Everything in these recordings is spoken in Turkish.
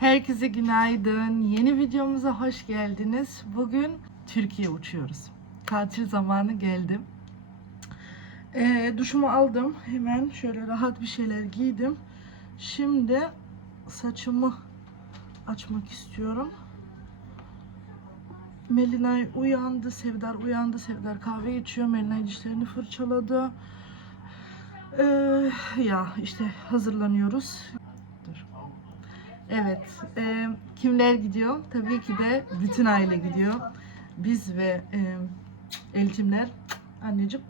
Herkese günaydın. Yeni videomuza hoş geldiniz. Bugün Türkiye uçuyoruz. Tatil zamanı geldi. Ee, duşumu aldım. Hemen şöyle rahat bir şeyler giydim. Şimdi saçımı açmak istiyorum. Melinay uyandı, Sevdar uyandı. Sevdar kahve içiyor. Melinay dişlerini fırçaladı. Ee, ya işte hazırlanıyoruz. Evet. e, kimler gidiyor? Tabii ki de bütün aile gidiyor. Biz ve e, eltimler, anneciğim.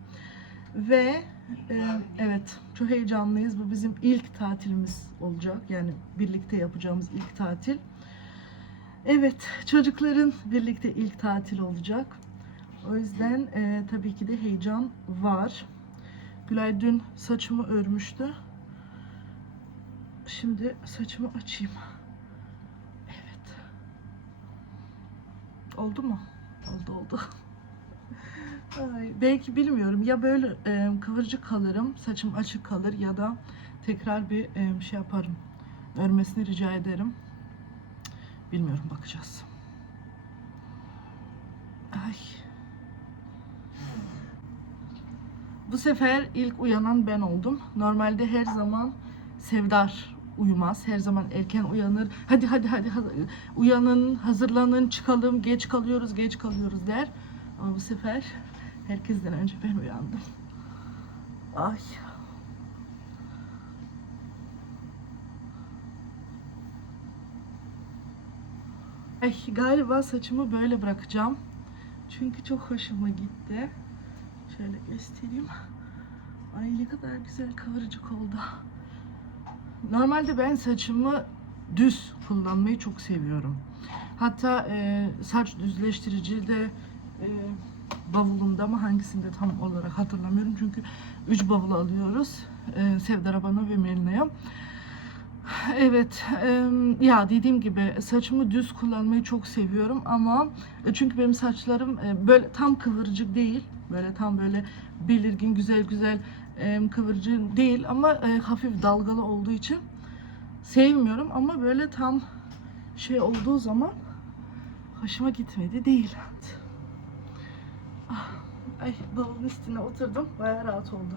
Ve e, evet çok heyecanlıyız. Bu bizim ilk tatilimiz olacak. Yani birlikte yapacağımız ilk tatil. Evet çocukların birlikte ilk tatil olacak. O yüzden e, tabii ki de heyecan var. Gülay dün saçımı örmüştü. Şimdi saçımı açayım. Oldu mu? Oldu oldu. Ay, belki bilmiyorum ya böyle e, kıvırcık kalırım, saçım açık kalır ya da tekrar bir e, şey yaparım. Örmesini rica ederim. Bilmiyorum bakacağız. Ay. Bu sefer ilk uyanan ben oldum. Normalde her zaman Sevdar uyumaz. Her zaman erken uyanır. Hadi hadi hadi uyanın, hazırlanın, çıkalım, geç kalıyoruz, geç kalıyoruz der. Ama bu sefer herkesten önce ben uyandım. Ay. Ay galiba saçımı böyle bırakacağım. Çünkü çok hoşuma gitti. Şöyle göstereyim. Ay ne kadar güzel kıvırcık oldu. Normalde ben saçımı düz kullanmayı çok seviyorum. Hatta e, saç düzleştirici de e, bavulumda ama hangisinde tam olarak hatırlamıyorum. Çünkü 3 bavul alıyoruz. E, Sevdar bana ve Melina'ya. Evet, e, ya dediğim gibi saçımı düz kullanmayı çok seviyorum ama e, çünkü benim saçlarım e, böyle tam kıvırcık değil, böyle tam böyle belirgin güzel güzel e, kıvırcık değil ama e, hafif dalgalı olduğu için sevmiyorum ama böyle tam şey olduğu zaman hoşuma gitmedi değil. Ah, Ay bavulun üstüne oturdum, bayağı rahat oldu.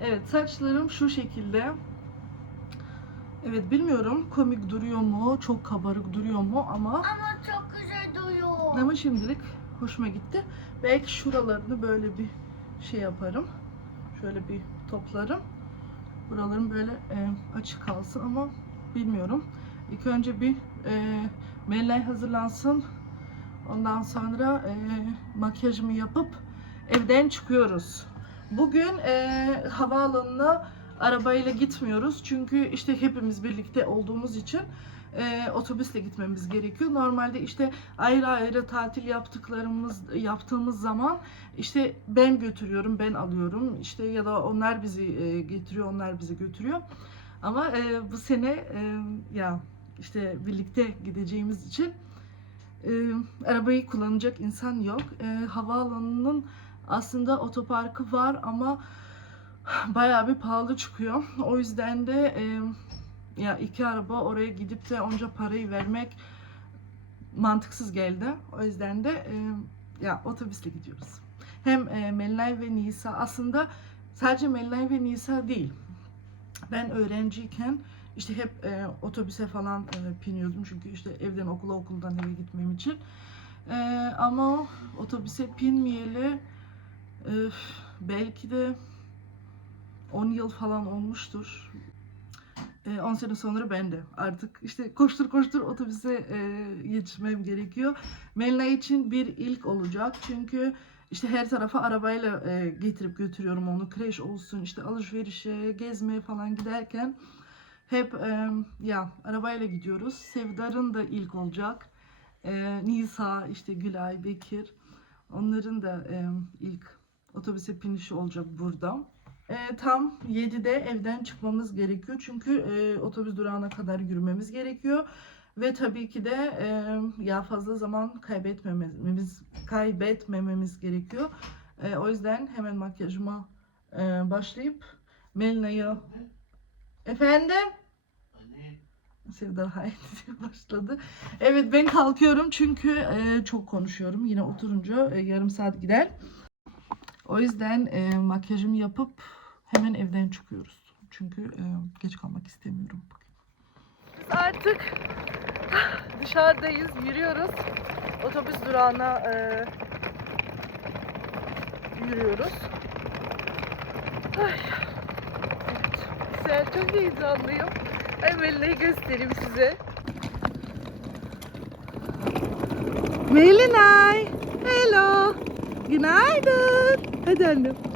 Evet, saçlarım şu şekilde. Evet bilmiyorum komik duruyor mu, çok kabarık duruyor mu ama Ama çok güzel duyuyor. ama şimdilik hoşuma gitti. Belki şuralarını böyle bir şey yaparım. Şöyle bir toplarım. Buralarım böyle e, açık kalsın ama bilmiyorum. İlk önce bir e, Melay hazırlansın. Ondan sonra e, makyajımı yapıp evden çıkıyoruz. Bugün e, havaalanına arabayla gitmiyoruz. Çünkü işte hepimiz birlikte olduğumuz için e, otobüsle gitmemiz gerekiyor. Normalde işte ayrı ayrı tatil yaptıklarımız yaptığımız zaman işte ben götürüyorum, ben alıyorum. İşte ya da onlar bizi e, getiriyor, onlar bizi götürüyor. Ama e, bu sene e, ya işte birlikte gideceğimiz için e, arabayı kullanacak insan yok. E, havaalanının aslında otoparkı var ama bayağı bir pahalı çıkıyor. O yüzden de e, ya iki araba oraya gidip de onca parayı vermek mantıksız geldi. O yüzden de e, ya otobüsle gidiyoruz. Hem e, Melinay ve Nisa aslında sadece Melinay ve Nisa değil. Ben öğrenciyken işte hep e, otobüse falan e, biniyordum çünkü işte evden okula okuldan eve gitmem için. E, ama otobüse binmeyeli e, belki de 10 yıl falan olmuştur. E, 10 sene sonra ben de artık işte koştur koştur otobüse e, yetişmem gerekiyor. Melina için bir ilk olacak çünkü işte her tarafa arabayla e, getirip götürüyorum onu. Kreş olsun işte alışverişe, gezmeye falan giderken hep e, ya arabayla gidiyoruz. Sevdar'ın da ilk olacak. E, Nisa, işte Gülay, Bekir onların da e, ilk otobüse binişi olacak burada. E, tam 7'de evden çıkmamız gerekiyor. Çünkü e, otobüs durağına kadar yürümemiz gerekiyor. Ve tabii ki de e, ya fazla zaman kaybetmememiz kaybetmememiz gerekiyor. E, o yüzden hemen makyajıma e, başlayıp Melina'yı efendim Sevdar haydi diye başladı. Evet ben kalkıyorum çünkü e, çok konuşuyorum. Yine oturunca e, yarım saat gider. O yüzden e, makyajımı yapıp hemen evden çıkıyoruz. Çünkü e, geç kalmak istemiyorum bugün. Biz artık dışarıdayız, yürüyoruz. Otobüs durağına e, yürüyoruz. Ay. Evet. Çok heyecanlıyım. Emel'leyi göstereyim size. Melinay, hello. Günaydın. Hadi annem.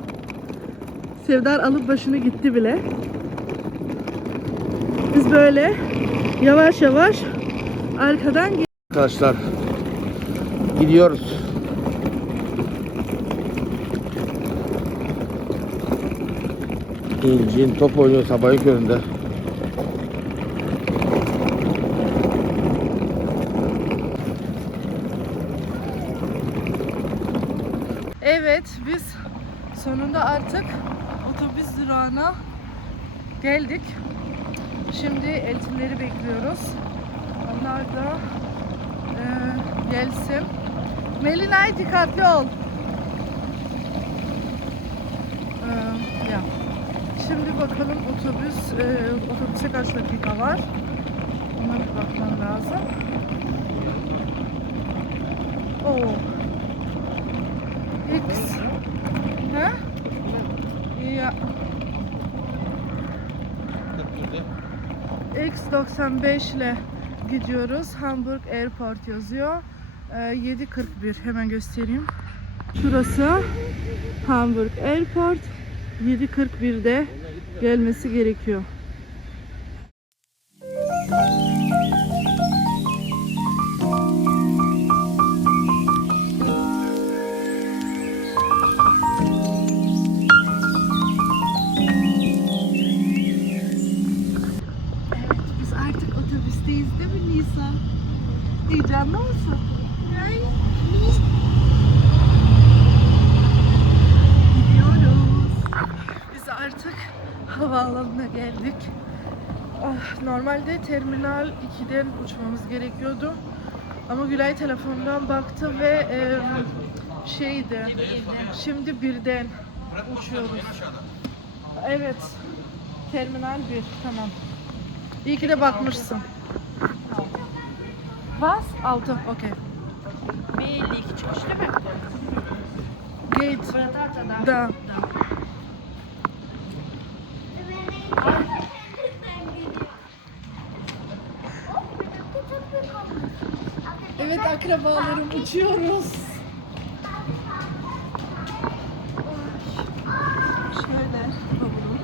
Sevdar alıp başını gitti bile. Biz böyle yavaş yavaş arkadan Arkadaşlar gidiyoruz. İncin top oynuyor sabahın köründe. Evet biz sonunda artık otobüs durağına geldik. Şimdi eltimleri bekliyoruz. Onlar da e, gelsin. Melinay dikkatli ol. E, ya. Şimdi bakalım otobüs e, otobüse kaç dakika var? Ona bir bakmam lazım. Oo. X. Ha? Ya. X95 ile gidiyoruz. Hamburg Airport yazıyor. Ee, 7.41 hemen göstereyim. Şurası Hamburg Airport. 7.41'de gelmesi gerekiyor. Terminal 2'den uçmamız gerekiyordu. Ama Gülay telefondan baktı ve e, şeydi, şimdi birden uçuyoruz. Evet, Terminal 1, tamam. İyi ki de bakmışsın. Was? Altı, okey. Belli ki çıkış değil mi? Gate. Da. Evet akrabalarım uçuyoruz. Ay. Şöyle bavulum.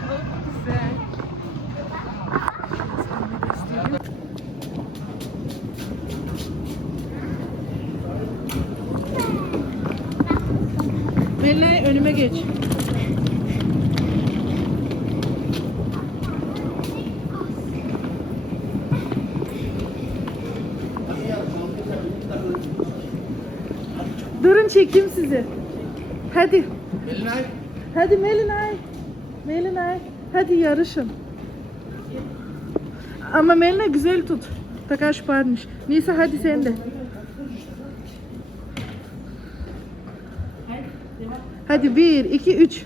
Çok güzel. Sana göstereyim. Benle önüme geç. Durun çekeyim sizi. Hadi. Melinay. Hadi Melinay. Melinay. Hadi yarışın. Ama Melinay güzel tut. Takaş parmış. Nisa hadi sen de. Hadi bir, iki, üç.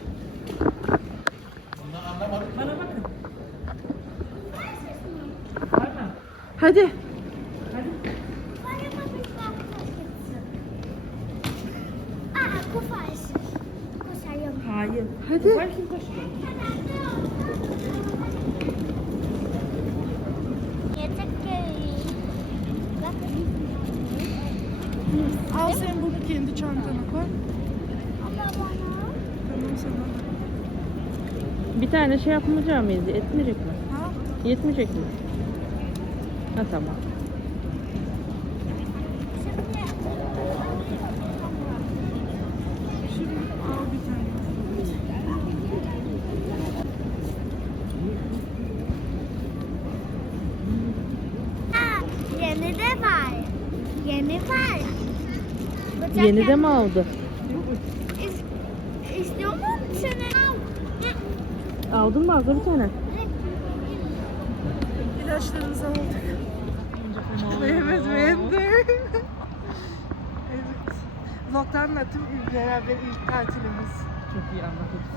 Hadi. Al sen bunu kendi çantana koy. Tamam sana. Bir tane şey yapmayacak mıyız? Etmeyecek mi? Ha? Yetmeyecek mi? Ha tamam. Şimdi al bir tane. Yeni de. Yeni de mi aldı? İs- İstiyor musun seni? Aldın mı Azra bir tane? İlaçlarımızı aldık. Evet beğendim. evet. Vlog'da anlattım beraber ilk tatilimiz. Çok iyi anlatıyorsun.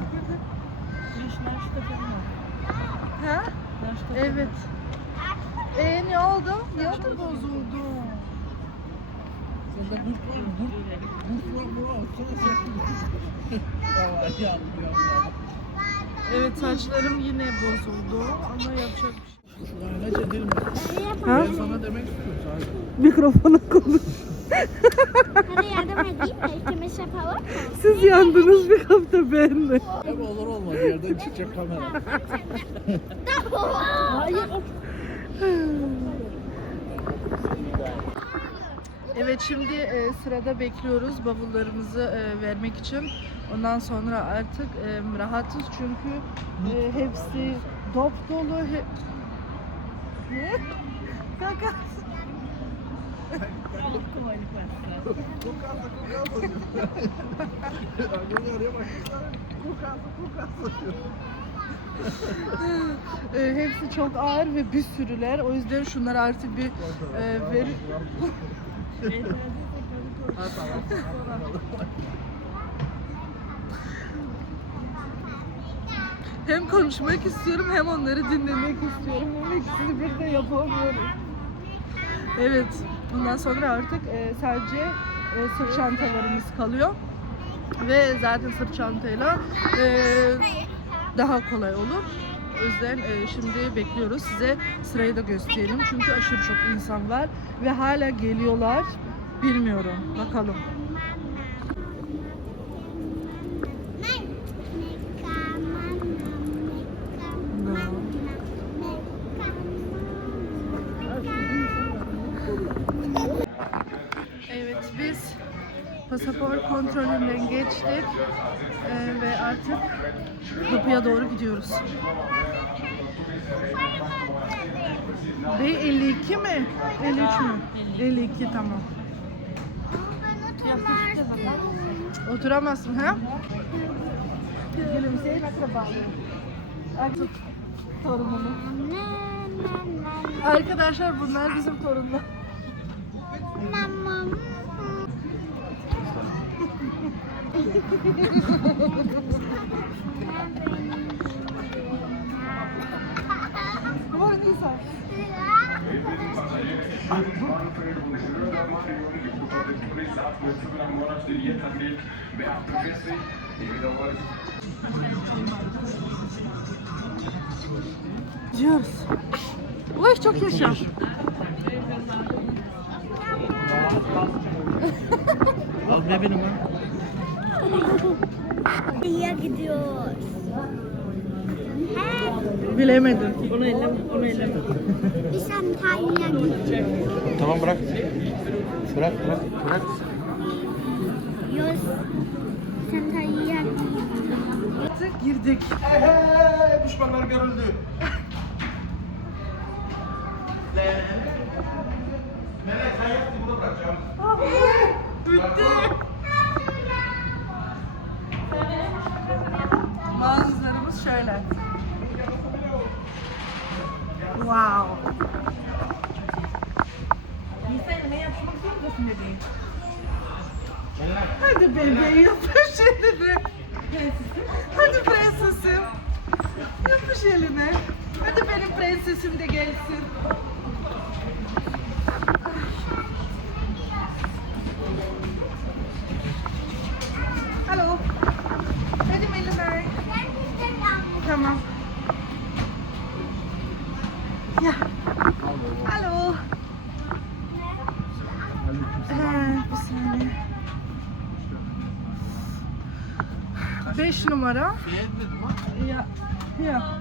Ha? Evet. Ee ne oldu? Ne oldu bozuldu? Evet saçlarım yine bozuldu ama yapacak bir şey. Ha? Sana demek istiyorum sadece. Mikrofona konuş. Hadi yardım edeyim mı? Siz yandınız bir hafta ben de. Hem olur olmaz yerden çıkacak kamera. Evet şimdi e, sırada bekliyoruz bavullarımızı e, vermek için. Ondan sonra artık e, rahatız çünkü e, hepsi dop dolu. He... Ne? Kaka. E, hepsi çok ağır ve bir sürüler. O yüzden şunları artık bir e, ver... hem konuşmak istiyorum hem onları dinlemek istiyorum. Ama ikisini bir de yapamıyorum. Evet. Bundan sonra artık e, sadece e, sırt çantalarımız kalıyor. Ve zaten sırt çantayla e, daha kolay olur. O yüzden e, şimdi bekliyoruz. Size sırayı da gösterelim. Çünkü aşırı çok insan var ve hala geliyorlar. Bilmiyorum. Bakalım. Evet biz pasaport kontrolünden geçtik Ee, ve artık kapıya doğru gidiyoruz. B52 mi? 53 mü? 52 tamam. Oturamazsın ha? Gülümseyin akrabayı. Ay, tut Torununu. Arkadaşlar bunlar bizim torunlar. Var Nisa. Gidiyoruz. Uy çok yaşa. Al ne benim ha? İyiye gidiyoruz. Bilemedim. Onu elleme, onu elleme. Tamam bırak. Bırak bırak bırak. Antalya'ya Artık girdik. Eee düşmanlar görüldü. Nereye kayaktı burada bırakacağım. Bitti. Benim prensesim de gelsin. Hallo. Hadi Melinay. Tamam. Ya. Alo. Ee, bir saniye. Beş numara. Etmedim ha. Ya. Ya.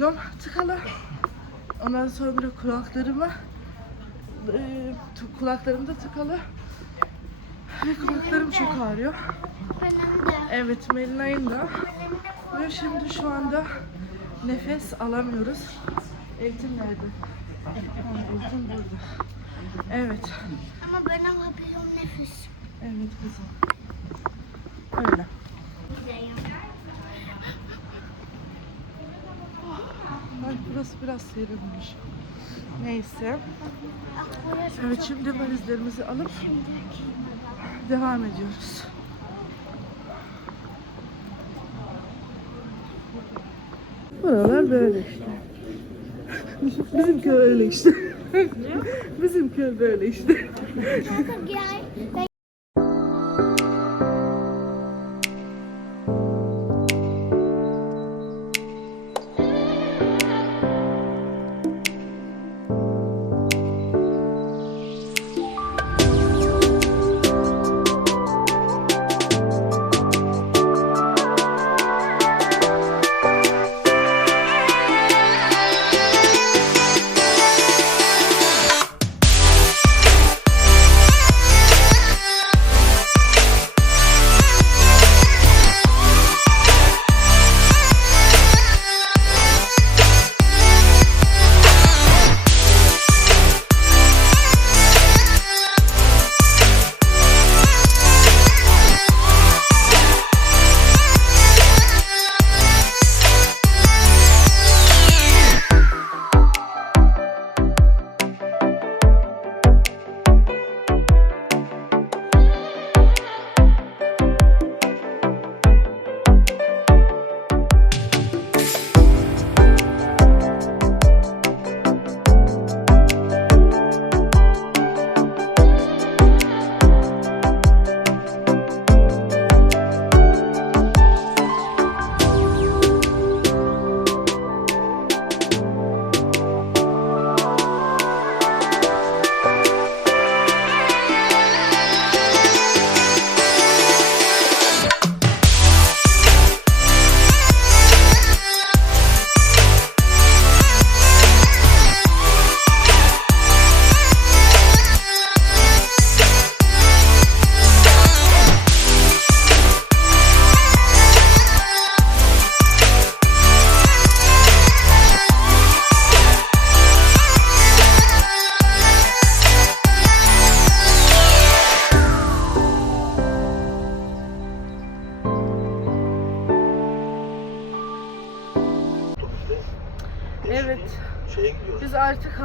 Burnum tıkalı. Ondan sonra kulaklarımı e, kulaklarım da tıkalı. Ve kulaklarım çok ağrıyor. Evet Melina'nın da. Ve şimdi şu anda nefes alamıyoruz. Eltim nerede? Eltim burada. Evet. Ama ben alabiliyorum nefes. Evet kızım. Öyle. Ay burası biraz serinmiş. Neyse. Evet şimdi valizlerimizi alıp devam ediyoruz. Buralar böyle işte. Bizim köy öyle işte. Bizim köy böyle işte.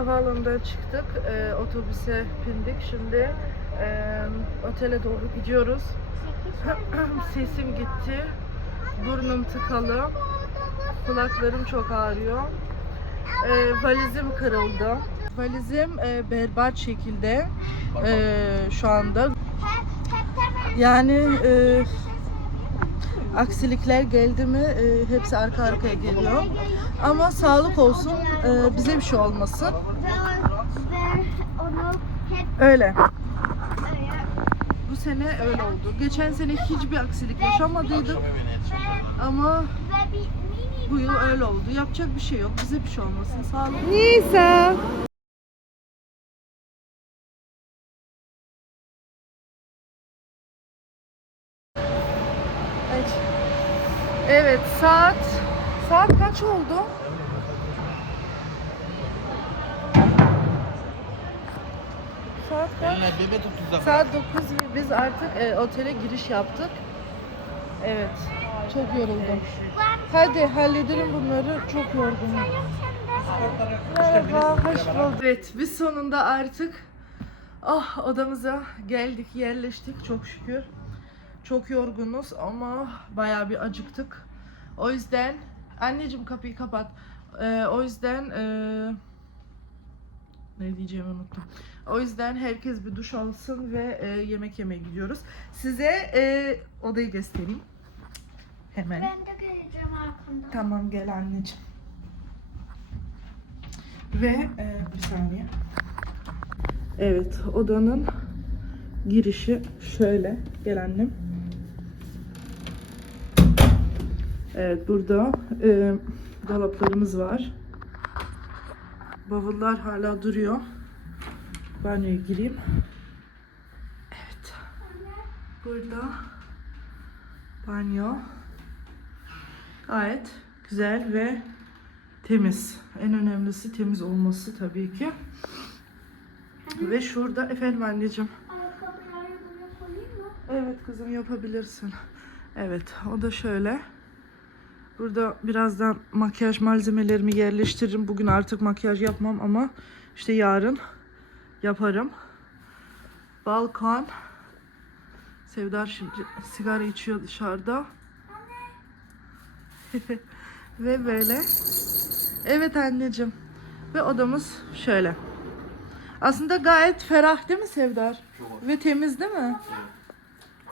Havaalanından çıktık. Ee, otobüse bindik. Şimdi e, otele doğru gidiyoruz. Sesim gitti. Burnum tıkalı. Kulaklarım çok ağrıyor. Ee, valizim kırıldı. Valizim e, berbat şekilde e, şu anda. Yani e, aksilikler geldi mi e, hepsi arka arkaya geliyor. Ama sağlık olsun e, bize bir şey olmasın. Öyle. Bu sene öyle oldu. Geçen sene hiçbir aksilik yaşamadıydık ama bu yıl öyle oldu. Yapacak bir şey yok. Bize bir şey olmasın. Sağlık. Nisa. Evet. Evet saat saat kaç oldu? Saat kaç? Eline bebe tuttu Saat 9 gibi biz artık e, otele giriş yaptık. Evet. Çok yoruldum. Hadi halledelim bunları. Çok yorgunum. Merhaba, hoş bulduk. Evet, biz sonunda artık ah odamıza geldik, yerleştik çok şükür. Çok yorgunuz ama bayağı bir acıktık. O yüzden anneciğim kapıyı kapat. Ee, o yüzden ee, ne diyeceğimi unuttum. O yüzden herkes bir duş alsın ve e, yemek yemeye gidiyoruz. Size e, odayı göstereyim. Hemen. ben de geleceğim arkamda. Tamam gel anneciğim. Ve e, bir saniye. Evet odanın girişi şöyle. Gel annem. Evet burada e, dolaplarımız var. Bavullar hala duruyor. Banyoya gireyim. Evet. Burada banyo. Gayet güzel ve temiz. En önemlisi temiz olması tabii ki. Ve şurada efendim anneciğim. Evet kızım yapabilirsin. Evet o da şöyle. Burada birazdan makyaj malzemelerimi yerleştiririm. Bugün artık makyaj yapmam ama işte yarın yaparım. Balkon. Sevdar şimdi sigara içiyor dışarıda. Ve böyle. Evet anneciğim. Ve odamız şöyle. Aslında gayet ferah değil mi Sevdar? Çok Ve temiz değil mi?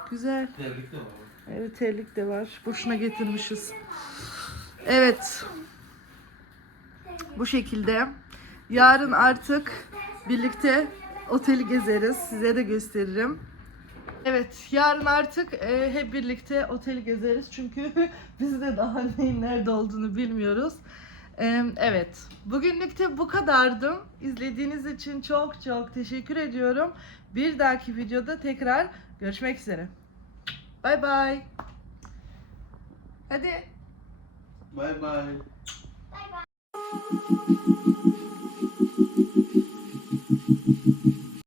Güzel. Terlik de var. Evet terlik de var. Boşuna getirmişiz. Evet. Bu şekilde. Yarın artık birlikte oteli gezeriz. Size de gösteririm. Evet, yarın artık e, hep birlikte oteli gezeriz. Çünkü biz de daha neyin nerede olduğunu bilmiyoruz. E, evet, bugünlük de bu kadardı. İzlediğiniz için çok çok teşekkür ediyorum. Bir dahaki videoda tekrar görüşmek üzere. Bay bay. Hadi. Bay bay. Bay bay.